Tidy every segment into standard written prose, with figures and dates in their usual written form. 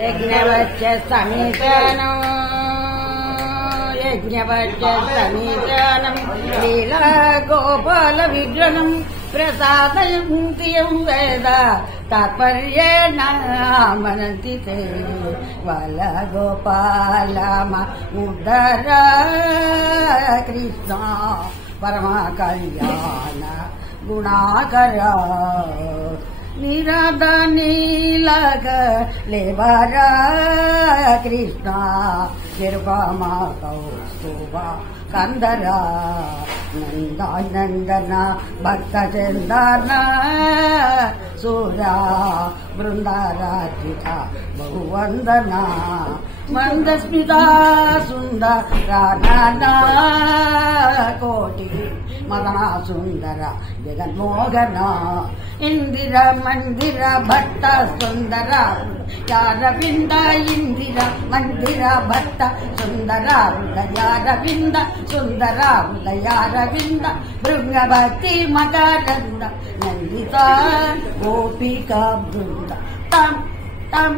యజ్ఞవచ్చ సమీచనం లీలా గోపాల విగ్రహం ప్రసాదయంతి వేద తాత్పర్యేణ మనంతి వల గోపాల ఉదర కృష్ణ పరమ కళ్యాణ గుణాకర నిరద నీలక లేవర కృష్ణ నిరుపమ కౌస్తుభ కందర నందన భక్త చందన సూరా బృందారాజిత బహువందన మందస్మిత సుందర కోటి మదన సుందర జగన్మోహన ఇందిర మందిర భట్ట సుందర యారవింద ఇందిర మందిర భట్ట సుందర ఉదయారవింద సుందర ఉదయారవింద భృంగవతి మకరంద నందిత గోపికా బృంద తం తం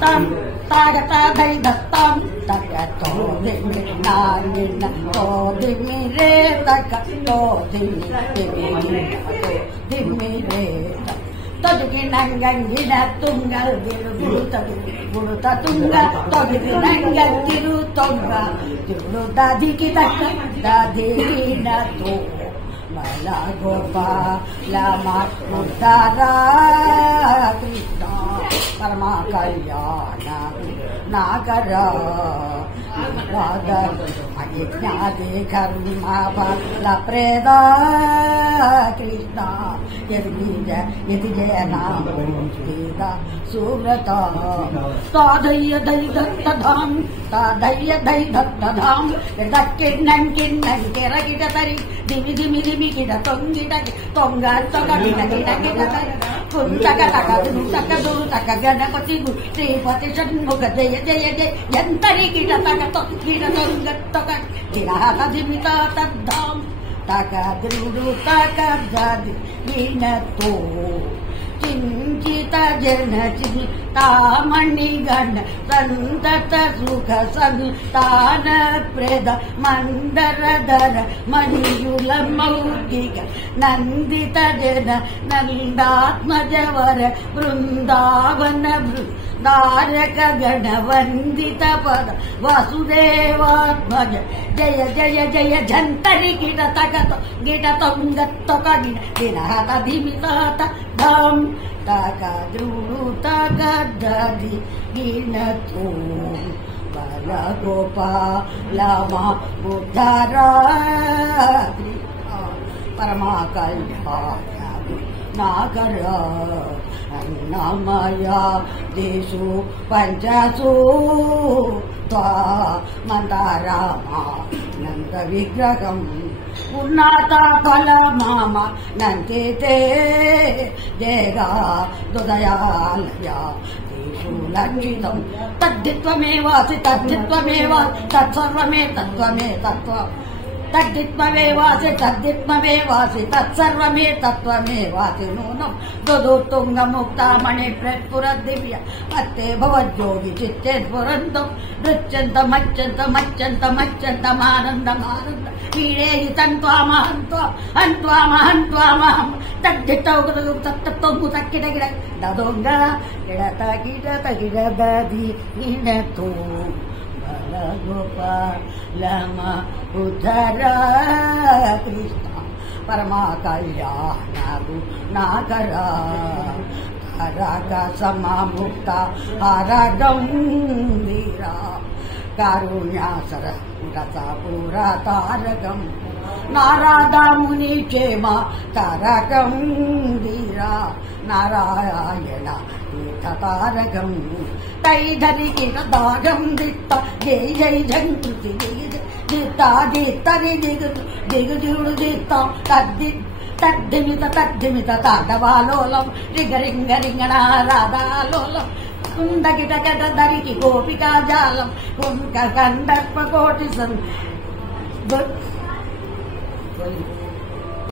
తం తాగతాదై దత్తం తక తోదిమి నానిన తోదిమి రే తక తోదిమి దిమి రే తొదిగినంగిన తుంగల్ గుడుత తుంగ తొదిగినంగ తిరు తొంగ తిరు దాదికి తక్క దాదిగిన తో మల గోపాల ఉద్ధారా కృష్ణ పరమ కళ్యాణ నాగర అజ్ఞాతి కర్మ ఫల ప్రేద కృష్ణ యతి జయనామ సువ్రత తాదయ్య దై దత్తధాం తాదయ్య దై దత్తధాం కిన్నం కిన్నం కిరగిట తరి దిమి దిమి దిమి గిడ తొంగిట తొంగ తొగ గిడ గిడ గిడ తరి కుంతక తక దుతక దుతక గణపతి శ్రీపతి షణ్ముఖ జయ జయ జయ యంతరి గిడ తక గిడ తొంగ తొగ గిరహత దిమిత తద్ధాం తక ద్రుడు తక జది గినతో చించిత జన చింతామణి గణ సంతత సుఖ సంతాన ప్రేద మందరధర మణియుల మౌగిక నందిత జన నందాత్మజవర బృందావన బృందారక గణ వందిత పద వాసుదేవాత్మజ జయ జయ జయ జంతరి గిట తగతో గిట తొంగత్తొక గిన గినహత ధిమితాత ధాం తక ద్రుడు తక దది గినతో బల గోపాల ఉద్ధార పరమ కళ్యాణ నాగర అన్నమయ దేశు పంచసు మందారామ నంద విగ్రహం ఉన్నత ఫల మామ నందితే జయగా హృదయాలయ లక్షితం తద్దిత్వమేవాసి తద్దిత్వమేవాసి తత్సర్వమే తత్వమే తత్వం తద్దిత్వమేవాసి తద్దిత్వమేవాసి తత్సర్వమే తత్వమేవాసి నూనం దుదుతుంగ ముక్తామణి ప్రస్ఫుర దివ్య పత్తే భవజ్యోగి చిత్తే స్ఫురంతం నృత్యంత మచ్చంత మచ్చంత మచ్చంతమానందమానంద హీరేహి తంత్వామహంత్వం హంత్వామహంత్వామహం తద్దిత్తౌ తత్తొంగు తక్కిట గిడ దదొంగ గిడత గిడత గిడదది గిడతో గోపాలమ ఉద్ధర కృష్ణ పరమ కళ్యాణ నాగర హరగ సమాముక్త హరగంధీర కారుణ్యాసర రస పుర తారకం నారాదా ముని క్షేమ తారకం ధీర నారాయణ తారకం తైధరి కిరదాగం దిత్త జై జై జంకృతి దిత్తా దిత్తరి దిగు దిగు దిగుడు దిత్తం తద్ది తద్దిమిత తద్దిమిత తాండవాలోలం రింగ రింగణ రాధాలోలం కుందగిట గట దరికి గోపికా జాలం కుంక కందర్ప కోటి